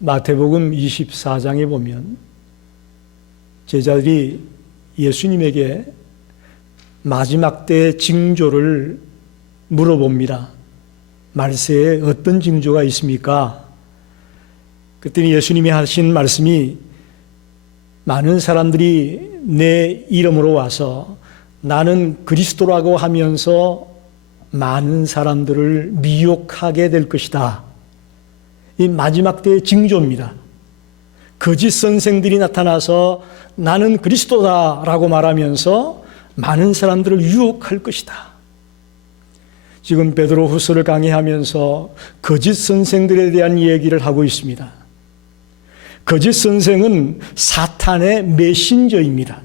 마태복음 24장에 보면 제자들이 예수님에게 마지막 때의 징조를 물어봅니다. 말세에 어떤 징조가 있습니까? 그랬더니 예수님이 하신 말씀이 많은 사람들이 내 이름으로 와서 나는 그리스도라고 하면서 많은 사람들을 미혹하게 될 것이다. 이 마지막 때의 징조입니다. 거짓 선생들이 나타나서 나는 그리스도다라고 말하면서 많은 사람들을 유혹할 것이다. 지금 베드로후서를 강의하면서 거짓 선생들에 대한 얘기를 하고 있습니다. 거짓 선생은 사탄의 메신저입니다.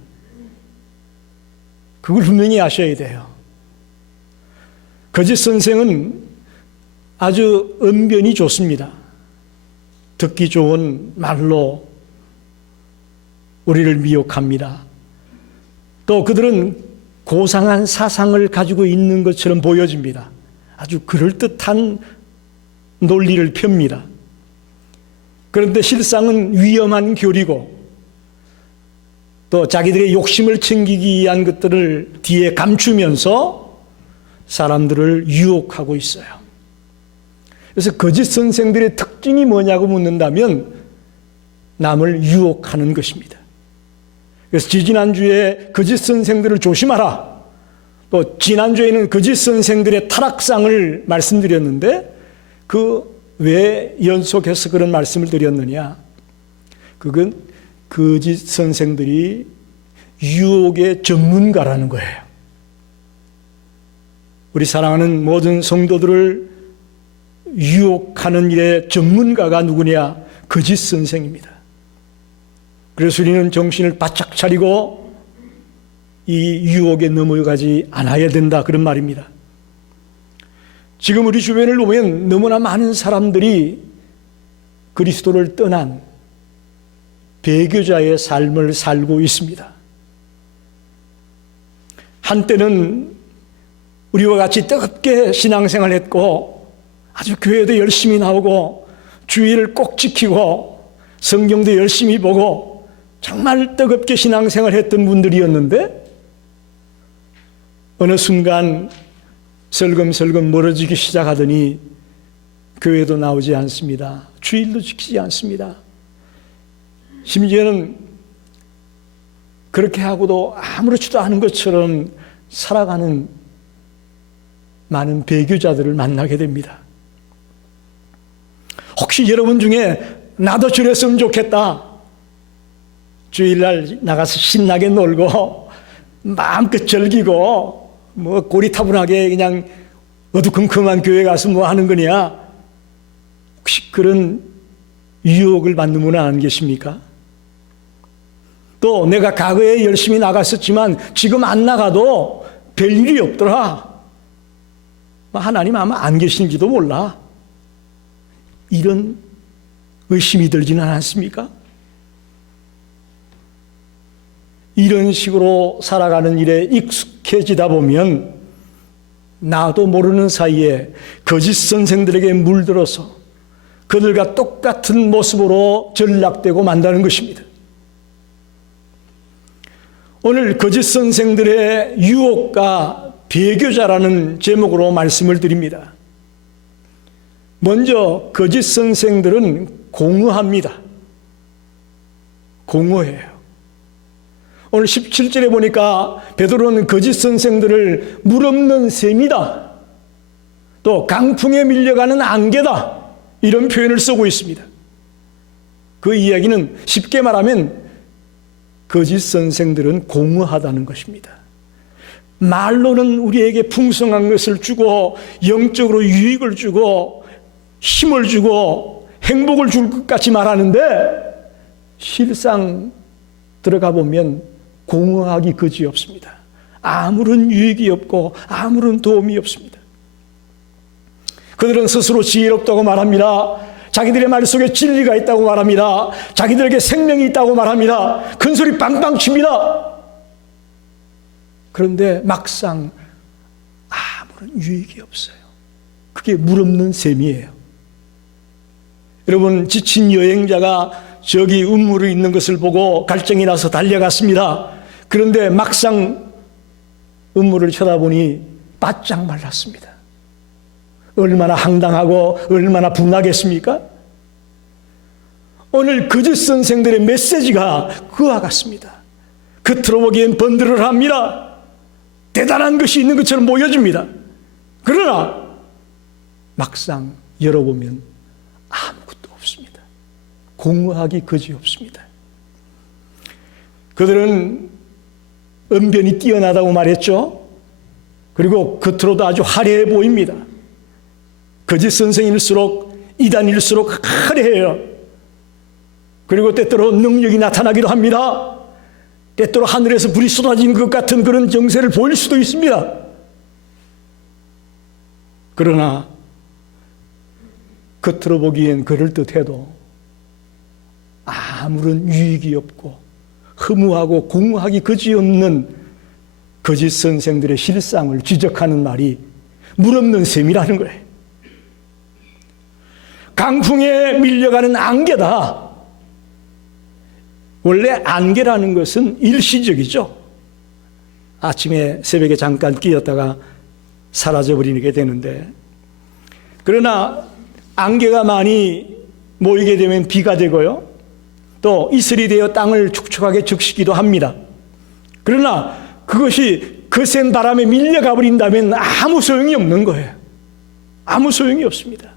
그걸 분명히 아셔야 돼요. 거짓 선생은 아주 언변이 좋습니다. 듣기 좋은 말로 우리를 미혹합니다. 또 그들은 고상한 사상을 가지고 있는 것처럼 보여집니다. 아주 그럴듯한 논리를 펴니다. 그런데 실상은 위험한 교리고 또 자기들의 욕심을 챙기기 위한 것들을 뒤에 감추면서 사람들을 유혹하고 있어요. 그래서 거짓 선생들의 특징이 뭐냐고 묻는다면 남을 유혹하는 것입니다. 그래서 지지난주에 거짓 선생들을 조심하라. 또 지난주에는 거짓 선생들의 타락상을 말씀드렸는데 그 왜 연속해서 그런 말씀을 드렸느냐? 그건 거짓 선생들이 유혹의 전문가라는 거예요. 우리 사랑하는 모든 성도들을 유혹하는 일의 전문가가 누구냐? 거짓 선생입니다. 그래서 우리는 정신을 바짝 차리고 이 유혹에 넘어가지 않아야 된다, 그런 말입니다. 지금 우리 주변을 보면 너무나 많은 사람들이 그리스도를 떠난 배교자의 삶을 살고 있습니다. 한때는 우리와 같이 뜨겁게 신앙생활을 했고 아주 교회도 열심히 나오고 주의를 꼭 지키고 성경도 열심히 보고 정말 뜨겁게 신앙생활을 했던 분들이었는데 어느 순간 슬금슬금 멀어지기 시작하더니 교회도 나오지 않습니다. 주일도 지키지 않습니다. 심지어는 그렇게 하고도 아무렇지도 않은 것처럼 살아가는 많은 배교자들을 만나게 됩니다. 혹시 여러분 중에 나도 저랬으면 좋겠다. 주일날 나가서 신나게 놀고 마음껏 즐기고 뭐 고리타분하게 그냥 어두컴컴한 교회 가서 뭐 하는 거냐? 혹시 그런 유혹을 받는 분은 안 계십니까? 또 내가 과거에 열심히 나갔었지만 지금 안 나가도 별일이 없더라. 하나님 아마 안 계신지도 몰라. 이런 의심이 들지는 않습니까? 이런 식으로 살아가는 일에 익숙해지다 보면 나도 모르는 사이에 거짓 선생들에게 물들어서 그들과 똑같은 모습으로 전락되고 만다는 것입니다. 오늘 거짓 선생들의 유혹과 배교자라는 제목으로 말씀을 드립니다. 먼저 거짓 선생들은 공허합니다. 공허해요. 오늘 17절에 보니까 베드로는 거짓 선생들을 물 없는 샘이다. 또 강풍에 밀려가는 안개다. 이런 표현을 쓰고 있습니다. 그 이야기는 쉽게 말하면 거짓 선생들은 공허하다는 것입니다. 말로는 우리에게 풍성한 것을 주고 영적으로 유익을 주고 힘을 주고 행복을 줄 것 같이 말하는데 실상 들어가 보면 공허하기 그지없습니다. 아무런 유익이 없고 아무런 도움이 없습니다. 그들은 스스로 지혜롭다고 말합니다. 자기들의 말 속에 진리가 있다고 말합니다. 자기들에게 생명이 있다고 말합니다. 큰소리 빵빵 칩니다. 그런데 막상 아무런 유익이 없어요. 그게 물 없는 셈이에요. 여러분, 지친 여행자가 저기 운물이 있는 것을 보고 갈증이 나서 달려갔습니다. 그런데 막상 운물을 쳐다보니 바짝 말랐습니다. 얼마나 황당하고 얼마나 분하겠습니까? 오늘 거짓 선생들의 메시지가 그와 같습니다. 겉으로 보기엔 번들을 합니다. 대단한 것이 있는 것처럼 보여집니다. 그러나 막상 열어보면 아무것도 없습니다. 공허하기 그지없습니다. 그들은 언변이 뛰어나다고 말했죠. 그리고 겉으로도 아주 화려해 보입니다. 거짓 선생일수록, 이단일수록 화려해요. 그리고 때때로 능력이 나타나기도 합니다. 때때로 하늘에서 불이 쏟아지는 것 같은 그런 정세를 보일 수도 있습니다. 그러나 겉으로 보기엔 그럴듯해도 아무런 유익이 없고 허무하고 공허하기 그지없는 거짓 선생들의 실상을 지적하는 말이 물 없는 셈이라는 거예요. 강풍에 밀려가는 안개다. 원래 안개라는 것은 일시적이죠. 아침에 새벽에 잠깐 끼었다가 사라져버리게 되는데, 그러나 안개가 많이 모이게 되면 비가 되고요, 또 이슬이 되어 땅을 축축하게 적시기도 합니다. 그러나 그것이 거센 바람에 밀려가 버린다면 아무 소용이 없는 거예요. 아무 소용이 없습니다.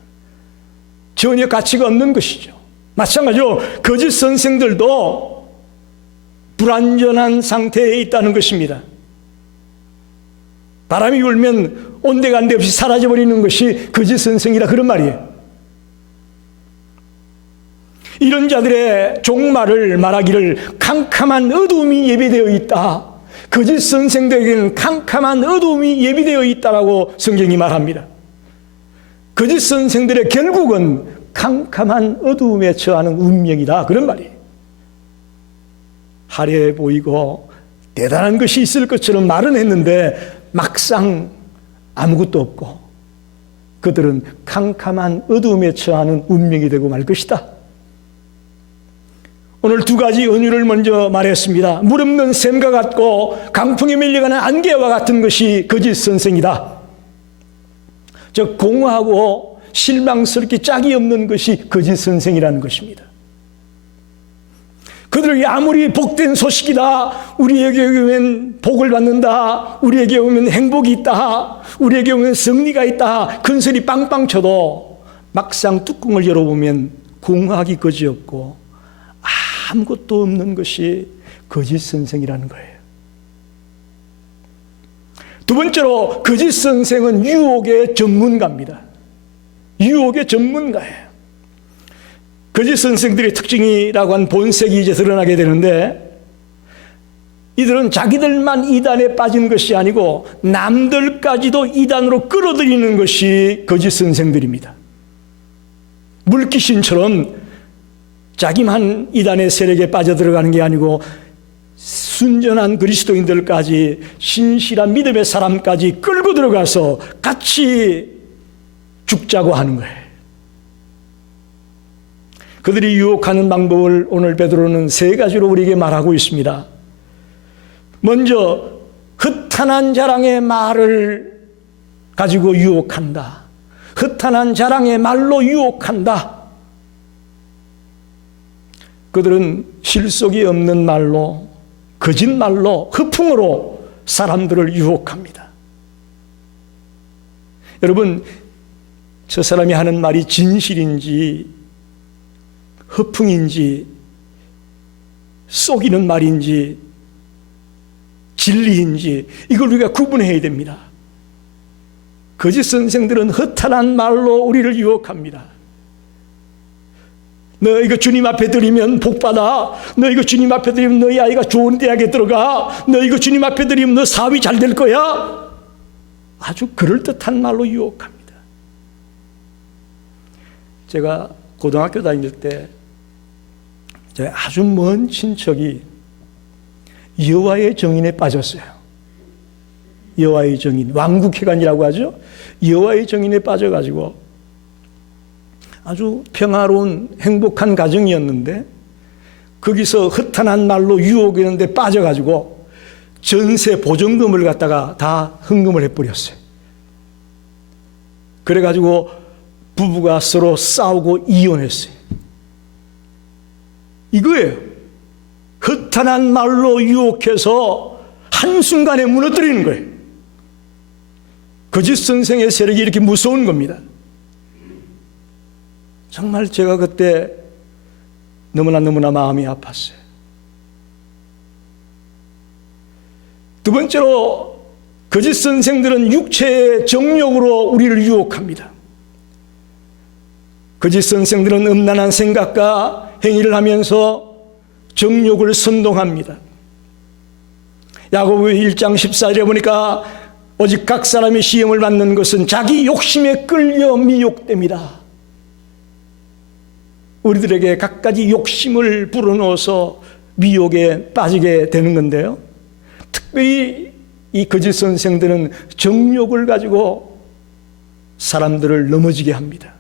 전혀 가치가 없는 것이죠. 마찬가지로 거짓 선생들도 불완전한 상태에 있다는 것입니다. 바람이 불면 온데간데 없이 사라져버리는 것이 거짓 선생이라 그런 말이에요. 이런 자들의 종말을 말하기를 캄캄한 어두움이 예비되어 있다. 거짓 선생들에게는 캄캄한 어두움이 예비되어 있다라고 성경이 말합니다. 거짓 선생들의 결국은 캄캄한 어두움에 처하는 운명이다, 그런 말이에요. 화려해 보이고 대단한 것이 있을 것처럼 말은 했는데 막상 아무것도 없고 그들은 캄캄한 어두움에 처하는 운명이 되고 말 것이다. 오늘 두 가지 은유를 먼저 말했습니다. 물 없는 샘과 같고 강풍에 밀려가는 안개와 같은 것이 거짓 선생이다. 즉 공허하고 실망스럽게 짝이 없는 것이 거짓 선생이라는 것입니다. 그들이 아무리 복된 소식이다, 우리에게 오면 복을 받는다, 우리에게 오면 행복이 있다, 우리에게 오면 승리가 있다, 큰 소리 빵빵 쳐도 막상 뚜껑을 열어보면 공허하기 그지없고 아무것도 없는 것이 거짓 선생이라는 거예요. 두 번째로 거짓 선생은 유혹의 전문가입니다. 유혹의 전문가예요. 거짓 선생들의 특징이라고 한 본색이 이제 드러나게 되는데, 이들은 자기들만 이단에 빠진 것이 아니고 남들까지도 이단으로 끌어들이는 것이 거짓 선생들입니다. 물귀신처럼 자기만 이단의 세력에 빠져들어가는 게 아니고 순전한 그리스도인들까지, 신실한 믿음의 사람까지 끌고 들어가서 같이 죽자고 하는 거예요. 그들이 유혹하는 방법을 오늘 베드로는 세 가지로 우리에게 말하고 있습니다. 먼저 허탄한 자랑의 말을 가지고 유혹한다. 허탄한 자랑의 말로 유혹한다. 그들은 실속이 없는 말로, 거짓말로, 허풍으로 사람들을 유혹합니다. 여러분, 저 사람이 하는 말이 진실인지 허풍인지 속이는 말인지 진리인지 이걸 우리가 구분해야 됩니다. 거짓 선생들은 허탄한 말로 우리를 유혹합니다. 너 이거 주님 앞에 드리면 복받아. 너 이거 주님 앞에 드리면 너희 아이가 좋은 대학에 들어가. 너 이거 주님 앞에 드리면 너 사업이 잘 될 거야. 아주 그럴듯한 말로 유혹합니다. 제가 고등학교 다닐 때 저희 아주 먼 친척이 여호와의 정인에 빠졌어요. 여호와의 정인, 왕국회관이라고 하죠. 여호와의 정인에 빠져가지고 아주 평화로운 행복한 가정이었는데 거기서 허탄한 말로 유혹이었는데 빠져가지고 전세 보증금을 갖다가 다 헌금을 해버렸어요. 그래가지고 부부가 서로 싸우고 이혼했어요. 이거예요. 허탄한 말로 유혹해서 한순간에 무너뜨리는 거예요. 거짓 선생의 세력이 이렇게 무서운 겁니다. 정말 제가 그때 너무나 마음이 아팠어요. 두 번째로 거짓 선생들은 육체의 정욕으로 우리를 유혹합니다. 거짓 선생들은 음란한 생각과 행위를 하면서 정욕을 선동합니다. 야고보 1장 14절에 보니까 오직 각 사람이 시험을 받는 것은 자기 욕심에 끌려 미혹됩니다. 우리들에게 갖가지 욕심을 불어넣어서 미혹에 빠지게 되는 건데요. 특별히 이 거짓 선생들은 정욕을 가지고 사람들을 넘어지게 합니다.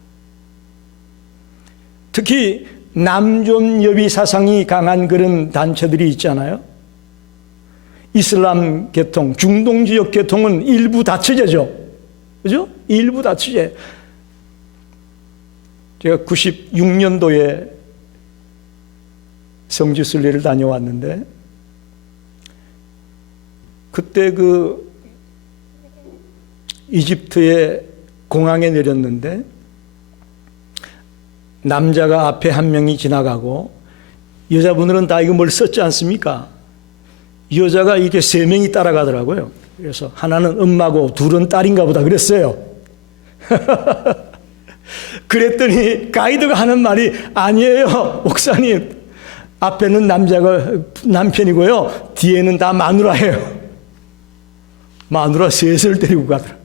특히 남존여비 사상이 강한 그런 단체들이 있잖아요. 이슬람 계통, 중동 지역 계통은 일부 다처제죠. 그죠? 일부 다처제. 제가 96년도에 성지순례를 다녀왔는데 그때 그 이집트의 공항에 내렸는데 남자가 앞에 한 명이 지나가고 여자분들은 다 이거 뭘 썼지 않습니까? 여자가 이렇게 3명이 따라가더라고요. 그래서 하나는 엄마고 둘은 딸인가 보다 그랬어요. 그랬더니 가이드가 하는 말이 아니에요. 목사님, 앞에는 남자가 남편이고요. 뒤에는 다 마누라예요. 마누라 셋을 데리고 가더라.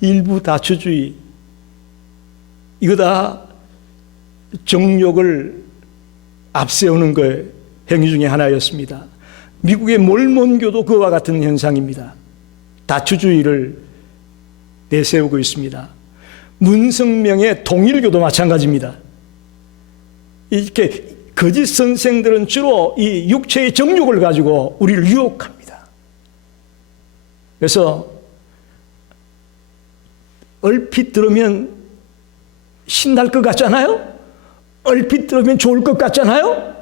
일부 다처주의. 이거 다 정욕을 앞세우는 거예요. 행위 중에 하나였습니다. 미국의 몰몬교도 그와 같은 현상입니다. 다처주의를 내세우고 있습니다. 문성명의 통일교도 마찬가지입니다. 이렇게 거짓 선생들은 주로 이 육체의 정욕을 가지고 우리를 유혹합니다. 그래서 얼핏 들으면 신날 것 같잖아요? 얼핏 들으면 좋을 것 같잖아요?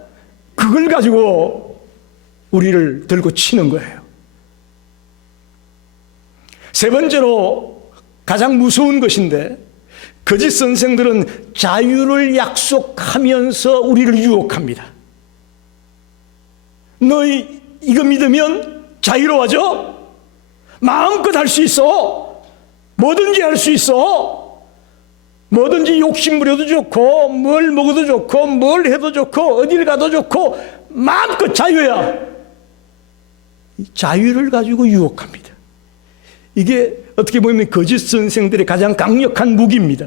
그걸 가지고 우리를 들고 치는 거예요. 세 번째로 가장 무서운 것인데 거짓 선생들은 자유를 약속하면서 우리를 유혹합니다. 너희 이거 믿으면 자유로워져? 마음껏 할 수 있어. 뭐든지 할 수 있어. 뭐든지 욕심 부려도 좋고 뭘 먹어도 좋고 뭘 해도 좋고 어딜 가도 좋고 마음껏 자유야. 자유를 가지고 유혹합니다. 이게 어떻게 보면 거짓 선생들의 가장 강력한 무기입니다.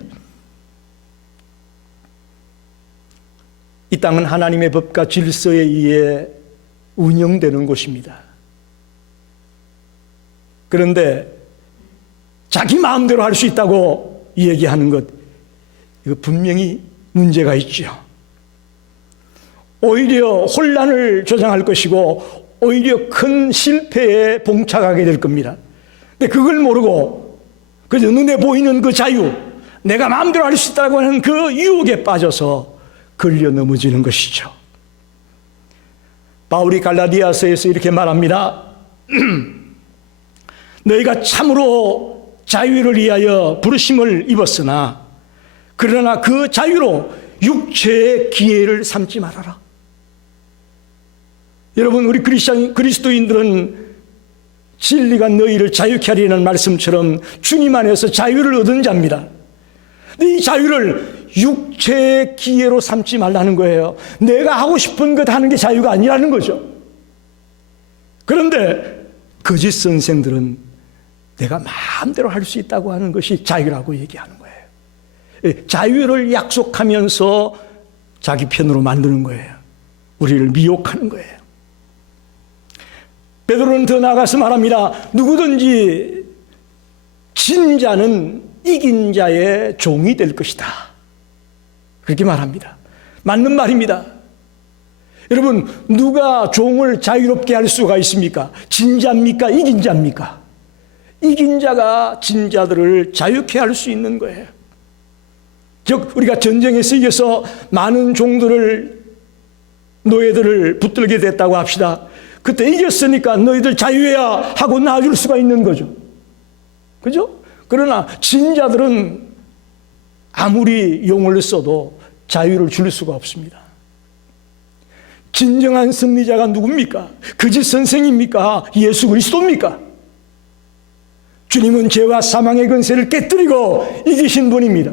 이 땅은 하나님의 법과 질서에 의해 운영되는 곳입니다. 그런데 자기 마음대로 할 수 있다고 얘기하는 것, 이거 분명히 문제가 있죠. 오히려 혼란을 조장할 것이고 오히려 큰 실패에 봉착하게 될 겁니다. 근데 그걸 모르고 그저 눈에 보이는 그 자유, 내가 마음대로 할 수 있다고 하는 그 유혹에 빠져서 걸려 넘어지는 것이죠. 바울이 갈라디아서에서 이렇게 말합니다. 너희가 참으로 자유를 위하여 부르심을 입었으나 그러나 그 자유로 육체의 기회를 삼지 말아라. 여러분, 우리 그리스도인들은 진리가 너희를 자유케 하리라는 말씀처럼 주님 안에서 자유를 얻은 자입니다. 근데 이 자유를 육체의 기회로 삼지 말라는 거예요. 내가 하고 싶은 것 하는 게 자유가 아니라는 거죠. 그런데 거짓 선생들은 내가 마음대로 할 수 있다고 하는 것이 자유라고 얘기하는 거예요. 자유를 약속하면서 자기 편으로 만드는 거예요. 우리를 미혹하는 거예요. 베드로는 더 나아가서 말합니다. 누구든지 진자는 이긴 자의 종이 될 것이다. 그렇게 말합니다. 맞는 말입니다. 여러분, 누가 종을 자유롭게 할 수가 있습니까? 진자입니까? 이긴 자입니까? 이긴 자가 진자들을 자유케 할 수 있는 거예요. 즉, 우리가 전쟁에서 이겨서 많은 종들을, 노예들을 붙들게 됐다고 합시다. 그때 이겼으니까 너희들 자유해야 하고 놔줄 수가 있는 거죠. 그죠? 그러나 진자들은 아무리 용을 써도 자유를 줄 수가 없습니다. 진정한 승리자가 누굽니까? 거짓 선생입니까? 예수 그리스도입니까? 주님은 죄와 사망의 권세를 깨뜨리고 이기신 분입니다.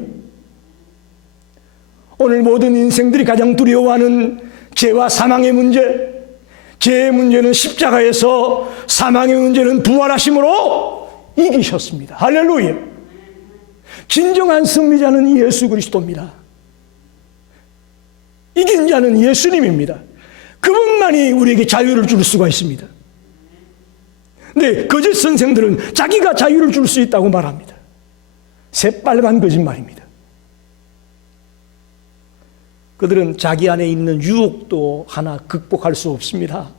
오늘 모든 인생들이 가장 두려워하는 죄와 사망의 문제, 죄의 문제는 십자가에서, 사망의 문제는 부활하심으로 이기셨습니다. 할렐루야. 진정한 승리자는 예수 그리스도입니다. 이긴 자는 예수님입니다. 그분만이 우리에게 자유를 줄 수가 있습니다. 근데 거짓 선생들은 자기가 자유를 줄 수 있다고 말합니다. 새빨간 거짓말입니다. 그들은 자기 안에 있는 유혹도 하나 극복할 수 없습니다.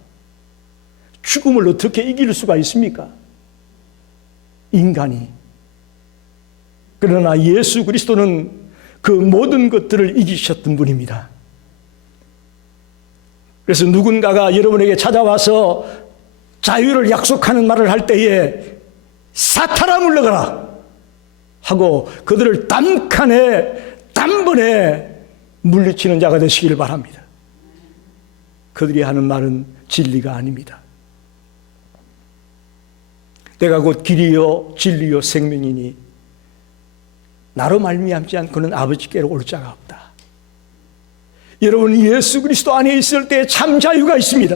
죽음을 어떻게 이길 수가 있습니까? 인간이. 그러나 예수 그리스도는 그 모든 것들을 이기셨던 분입니다. 그래서 누군가가 여러분에게 찾아와서 자유를 약속하는 말을 할 때에 사탄아 물러가라 하고 그들을 단번에 물리치는 자가 되시기를 바랍니다. 그들이 하는 말은 진리가 아닙니다. 내가 곧 길이요 진리요 생명이니 나로 말미암지 않고는 아버지께로 올 자가 없다. 여러분, 예수 그리스도 안에 있을 때 참 자유가 있습니다.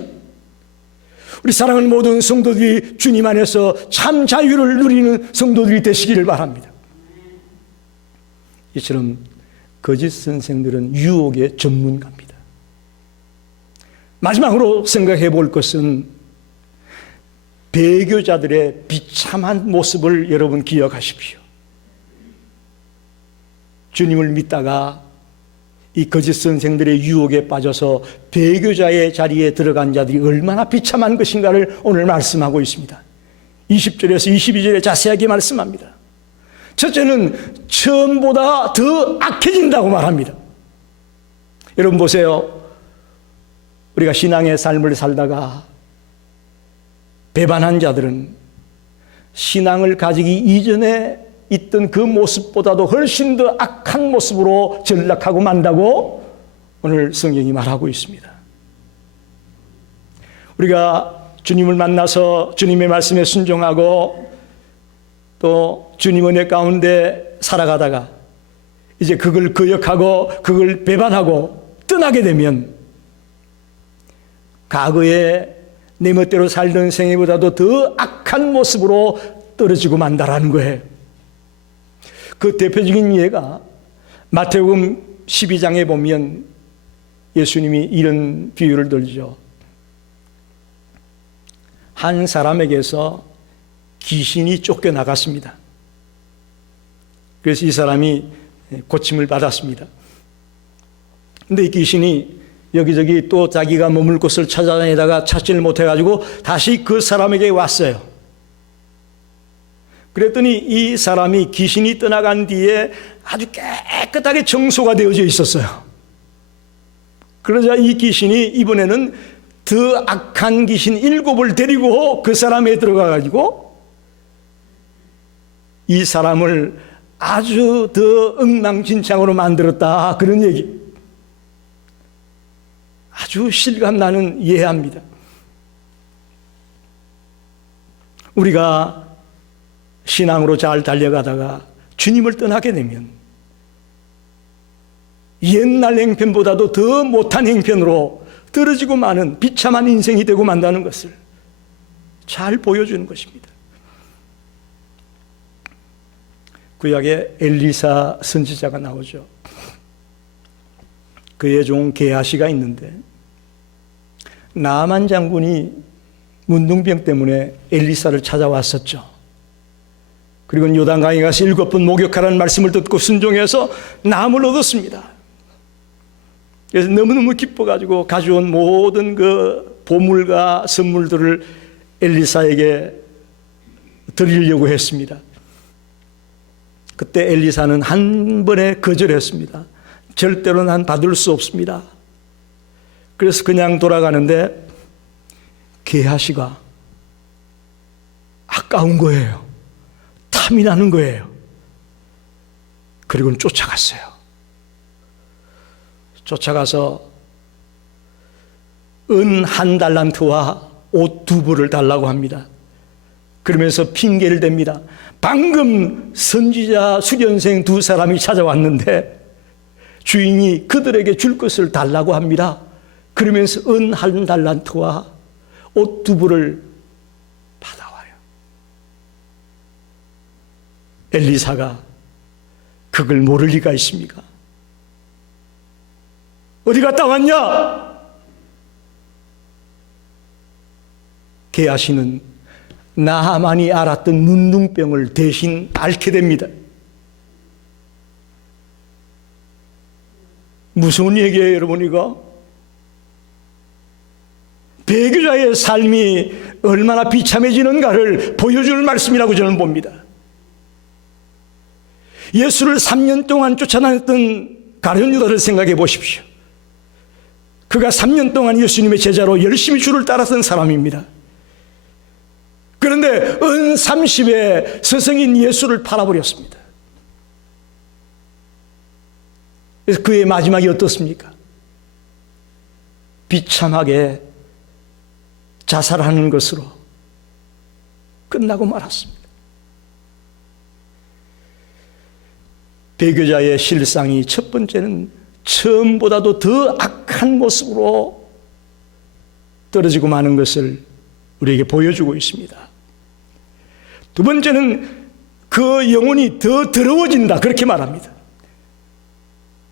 우리 사랑하는 모든 성도들이 주님 안에서 참 자유를 누리는 성도들이 되시기를 바랍니다. 이처럼 거짓 선생들은 유혹의 전문가입니다. 마지막으로 생각해 볼 것은 배교자들의 비참한 모습을 여러분 기억하십시오. 주님을 믿다가 이 거짓 선생들의 유혹에 빠져서 배교자의 자리에 들어간 자들이 얼마나 비참한 것인가를 오늘 말씀하고 있습니다. 20절에서 22절에 자세하게 말씀합니다. 첫째는 처음보다 더 악해진다고 말합니다. 여러분 보세요. 우리가 신앙의 삶을 살다가 배반한 자들은 신앙을 가지기 이전에 있던 그 모습보다도 훨씬 더 악한 모습으로 전락하고 만다고 오늘 성경이 말하고 있습니다. 우리가 주님을 만나서 주님의 말씀에 순종하고 또 주님 은혜 가운데 살아가다가 이제 그걸 거역하고 그걸 배반하고 떠나게 되면 과거에 내 멋대로 살던 생애보다도 더 악한 모습으로 떨어지고 만다라는 거예요. 그 대표적인 예가 마태복음 12장에 보면 예수님이 이런 비유를 들죠. 한 사람에게서 귀신이 쫓겨나갔습니다. 그래서 이 사람이 고침을 받았습니다. 근데 이 귀신이 여기저기 또 자기가 머물 곳을 찾아다니다가 찾지를 못해가지고 다시 그 사람에게 왔어요. 그랬더니 이 사람이 귀신이 떠나간 뒤에 아주 깨끗하게 청소가 되어져 있었어요. 그러자 이 귀신이 이번에는 더 악한 귀신 7을 데리고 그 사람에 들어가가지고 이 사람을 아주 더 엉망진창으로 만들었다. 그런 얘기. 아주 실감나는 예합니다. 우리가 신앙으로 잘 달려가다가 주님을 떠나게 되면 옛날 행편보다도 더 못한 행편으로 떨어지고 마는 비참한 인생이 되고 만다는 것을 잘 보여주는 것입니다. 구약에 엘리사 선지자가 나오죠. 그의 종 게하시가 있는데 나아만 장군이 문둥병 때문에 엘리사를 찾아왔었죠. 그리고 요단강에 가서 7번 목욕하라는 말씀을 듣고 순종해서 나무를 얻었습니다. 그래서 너무너무 기뻐가지고 가져온 모든 그 보물과 선물들을 엘리사에게 드리려고 했습니다. 그때 엘리사는 한 번에 거절했습니다. 절대로 난 받을 수 없습니다. 그래서 그냥 돌아가는데 게하시가 아까운 거예요. 탐이 나는 거예요. 그리고는 쫓아갔어요. 쫓아가서 은 1달란트와 옷 2벌을 달라고 합니다. 그러면서 핑계를 댑니다. 방금 선지자 수련생 2사람이 찾아왔는데 주인이 그들에게 줄 것을 달라고 합니다. 그러면서 은 1달란트와 옷 2벌을 받아와요. 엘리사가 그걸 모를 리가 있습니까? 어디 갔다 왔냐? 게하시는 나하만이 알았던 문둥병을 대신 앓게 됩니다. 무서운 얘기예요, 여러분. 이거 배교자의 삶이 얼마나 비참해지는가를 보여주는 말씀이라고 저는 봅니다. 예수를 3년 동안 쫓아다녔던 가룟 유다를 생각해 보십시오. 그가 3년 동안 예수님의 제자로 열심히 주를 따랐던 사람입니다. 그런데 은 30에 스승인 예수를 팔아버렸습니다. 그래서 그의 마지막이 어떻습니까? 비참하게 자살하는 것으로 끝나고 말았습니다. 배교자의 실상이 첫 번째는 처음보다도 더 악한 모습으로 떨어지고 마는 것을 우리에게 보여주고 있습니다. 두 번째는 그 영혼이 더 더러워진다, 그렇게 말합니다.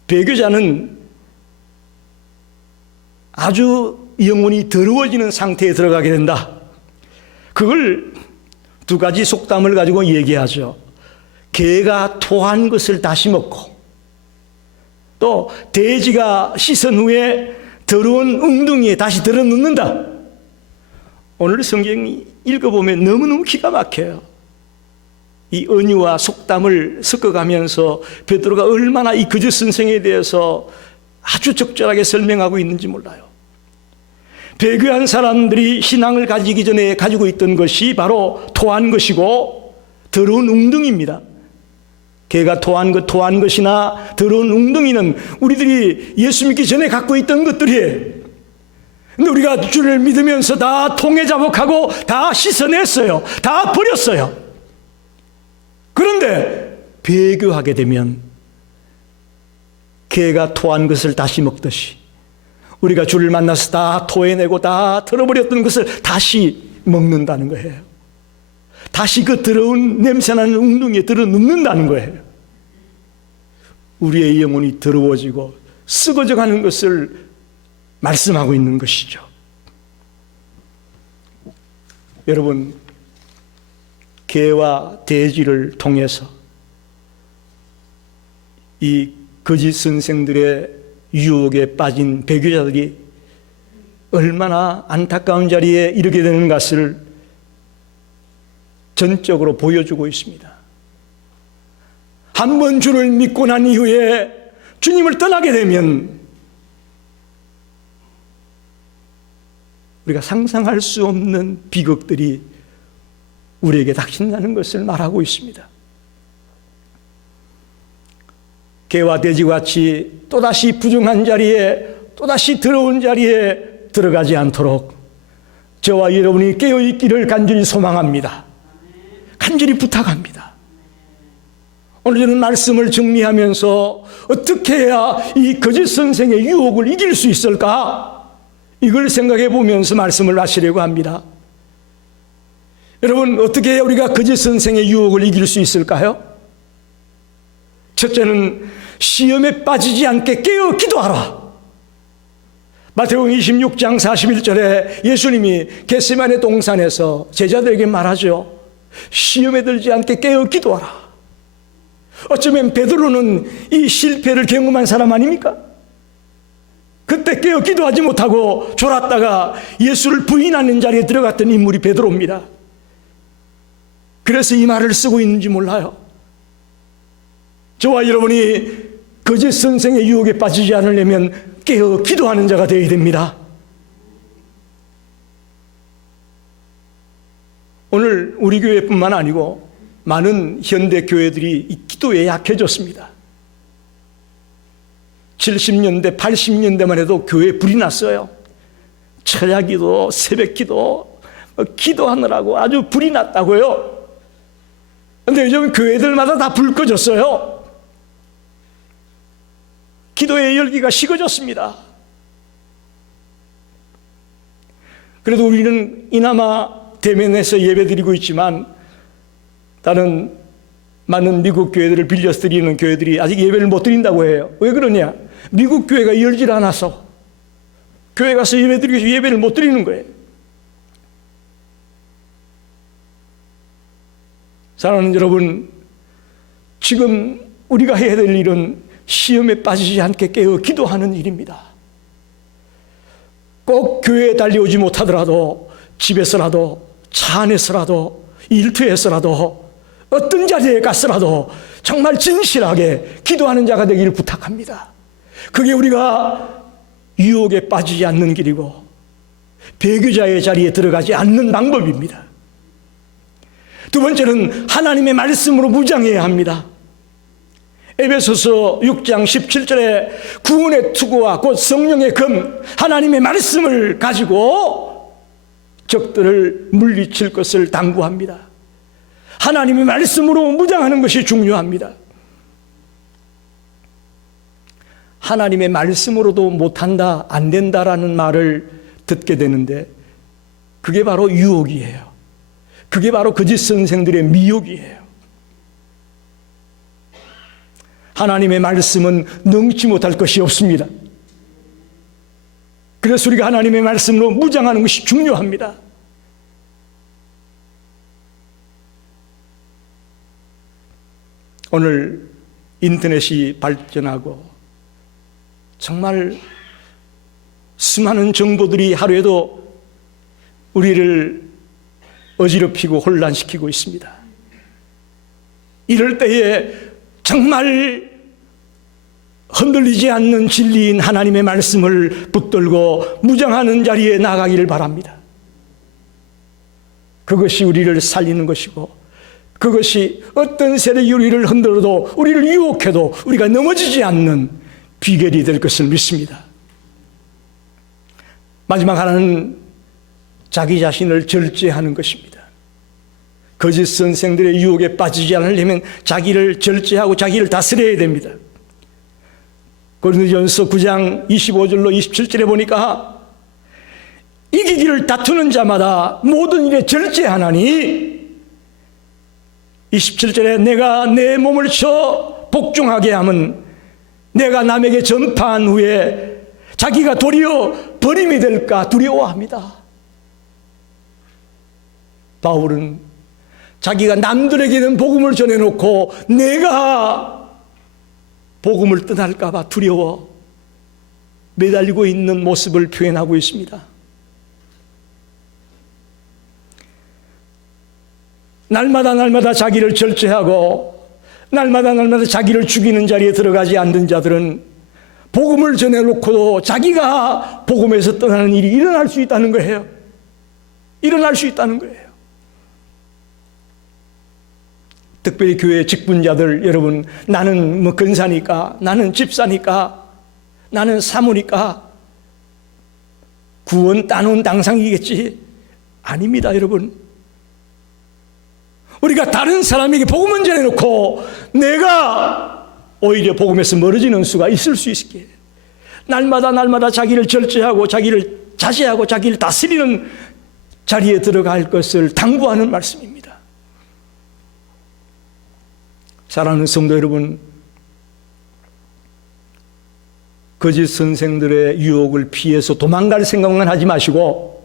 배교자는 아주 영혼이 더러워지는 상태에 들어가게 된다. 그걸 2가지 속담을 가지고 얘기하죠. 개가 토한 것을 다시 먹고, 또 돼지가 씻은 후에 더러운 웅덩이에 다시 들어 눕는다. 오늘 성경 읽어보면 너무너무 기가 막혀요. 이 은유와 속담을 섞어가면서 베드로가 얼마나 이 거짓 선생에 대해서 아주 적절하게 설명하고 있는지 몰라요. 배교한 사람들이 신앙을 가지기 전에 가지고 있던 것이 바로 토한 것이고 더러운 웅덩이입니다. 개가 토한 것이나 더러운 웅덩이는 우리들이 예수 믿기 전에 갖고 있던 것들이에요. 근데 우리가 주를 믿으면서 다 통회자복하고 다 씻어냈어요. 다 버렸어요. 그런데 배교하게 되면 개가 토한 것을 다시 먹듯이 우리가 주를 만나서 다 토해내고 다 털어버렸던 것을 다시 먹는다는 거예요. 다시 그 더러운 냄새나는 웅덩이에 들어 눕는다는 거예요. 우리의 영혼이 더러워지고 썩어져 가는 것을 말씀하고 있는 것이죠. 여러분, 개와 돼지를 통해서 이 거짓 선생들의 유혹에 빠진 배교자들이 얼마나 안타까운 자리에 이르게 되는 것을 전적으로 보여주고 있습니다. 한 번 주를 믿고 난 이후에 주님을 떠나게 되면 우리가 상상할 수 없는 비극들이 우리에게 닥친다는 것을 말하고 있습니다. 개와 돼지같이 또다시 부정한 자리에, 또다시 더러운 자리에 들어가지 않도록 저와 여러분이 깨어있기를 간절히 소망합니다. 간절히 부탁합니다. 오늘 저는 말씀을 정리하면서 어떻게 해야 이 거짓 선생의 유혹을 이길 수 있을까? 이걸 생각해 보면서 말씀을 마치려고 합니다. 여러분, 어떻게 해야 우리가 거짓 선생의 유혹을 이길 수 있을까요? 첫째는 시험에 빠지지 않게 깨어 기도하라. 마태복음 26장 41절에 예수님이 겟세마네 동산에서 제자들에게 말하죠. 시험에 들지 않게 깨어 기도하라. 어쩌면 베드로는 이 실패를 경험한 사람 아닙니까? 그때 깨어 기도하지 못하고 졸았다가 예수를 부인하는 자리에 들어갔던 인물이 베드로입니다. 그래서 이 말을 쓰고 있는지 몰라요. 저와 여러분이 거짓 선생의 유혹에 빠지지 않으려면 깨어 기도하는 자가 되어야 됩니다. 오늘 우리 교회뿐만 아니고 많은 현대 교회들이 이 기도에 약해졌습니다. 70년대, 80년대만 해도 교회에 불이 났어요. 철야기도, 새벽기도, 기도하느라고 아주 불이 났다고요. 그런데 요즘 교회들마다 다 불 꺼졌어요. 기도의 열기가 식어졌습니다. 그래도 우리는 이나마 대면에서 예배드리고 있지만 다른 많은 미국 교회들을 빌려서 드리는 교회들이 아직 예배를 못 드린다고 해요. 왜 그러냐? 미국 교회가 열질 않아서 교회 가서 예배드리기 위해서 예배를 못 드리는 거예요. 사랑하는 여러분, 지금 우리가 해야 될 일은 시험에 빠지지 않게 깨어 기도하는 일입니다. 꼭 교회에 달려오지 못하더라도 집에서라도 차 안에서라도 일터에서라도 어떤 자리에 갔더라도 정말 진실하게 기도하는 자가 되기를 부탁합니다. 그게 우리가 유혹에 빠지지 않는 길이고 배교자의 자리에 들어가지 않는 방법입니다. 두 번째는 하나님의 말씀으로 무장해야 합니다. 에베소서 6장 17절에 구원의 투구와 곧 성령의 검, 하나님의 말씀을 가지고 적들을 물리칠 것을 당부합니다. 하나님의 말씀으로 무장하는 것이 중요합니다. 하나님의 말씀으로도 못한다, 안 된다라는 말을 듣게 되는데 그게 바로 유혹이에요. 그게 바로 거짓 선생들의 미혹이에요. 하나님의 말씀은 능치 못할 것이 없습니다. 그래서 우리가 하나님의 말씀으로 무장하는 것이 중요합니다. 오늘 인터넷이 발전하고 정말 수많은 정보들이 하루에도 우리를 어지럽히고 혼란시키고 있습니다. 이럴 때에 정말 흔들리지 않는 진리인 하나님의 말씀을 붙들고 무장하는 자리에 나가기를 바랍니다. 그것이 우리를 살리는 것이고 그것이 어떤 세력이 우리를 흔들어도 우리를 유혹해도 우리가 넘어지지 않는 비결이 될 것을 믿습니다. 마지막 하나는 자기 자신을 절제하는 것입니다. 거짓 선생들의 유혹에 빠지지 않으려면 자기를 절제하고 자기를 다스려야 됩니다. 고린도전서 9장 25절로 27절에 보니까 이기기를 다투는 자마다 모든 일에 절제하나니 27절에 내가 내 몸을 쳐 복종하게 함은 내가 남에게 전파한 후에 자기가 도리어 버림이 될까 두려워합니다. 바울은 자기가 남들에게는 복음을 전해놓고 내가 복음을 떠날까 봐 두려워 매달리고 있는 모습을 표현하고 있습니다. 날마다 자기를 절제하고 날마다 자기를 죽이는 자리에 들어가지 않는 자들은 복음을 전해놓고도 자기가 복음에서 떠나는 일이 일어날 수 있다는 거예요. 일어날 수 있다는 거예요. 특별히 교회 직분자들 여러분, 나는 뭐 근사니까, 나는 집사니까, 나는 사모니까 구원 따놓은 당상이겠지. 아닙니다, 여러분. 우리가 다른 사람에게 복음을 전해놓고 내가 오히려 복음에서 멀어지는 수가 있을 수 있게 날마다 자기를 절제하고 자기를 자제하고 자기를 다스리는 자리에 들어갈 것을 당부하는 말씀입니다. 사랑하는 성도 여러분, 거짓 선생들의 유혹을 피해서 도망갈 생각만 하지 마시고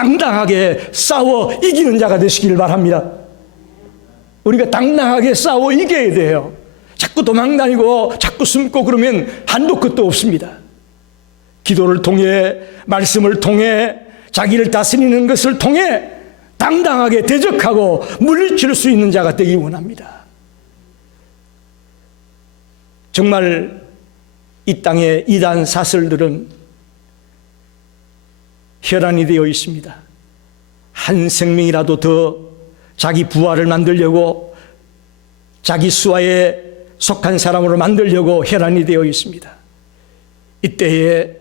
당당하게 싸워 이기는 자가 되시길 바랍니다. 우리가 당당하게 싸워 이겨야 돼요. 자꾸 도망다니고 자꾸 숨고 그러면 한도 끝도 없습니다. 기도를 통해, 말씀을 통해, 자기를 다스리는 것을 통해 당당하게 대적하고 물리칠 수 있는 자가 되기 원합니다. 정말 이 땅의 이단 사슬들은 혈안이 되어 있습니다. 한 생명이라도 더 자기 부하를 만들려고, 자기 수하에 속한 사람으로 만들려고 혈안이 되어 있습니다. 이때에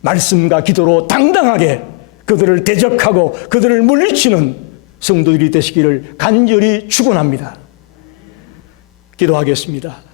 말씀과 기도로 당당하게 그들을 대적하고 그들을 물리치는 성도들이 되시기를 간절히 축원합니다. 기도하겠습니다.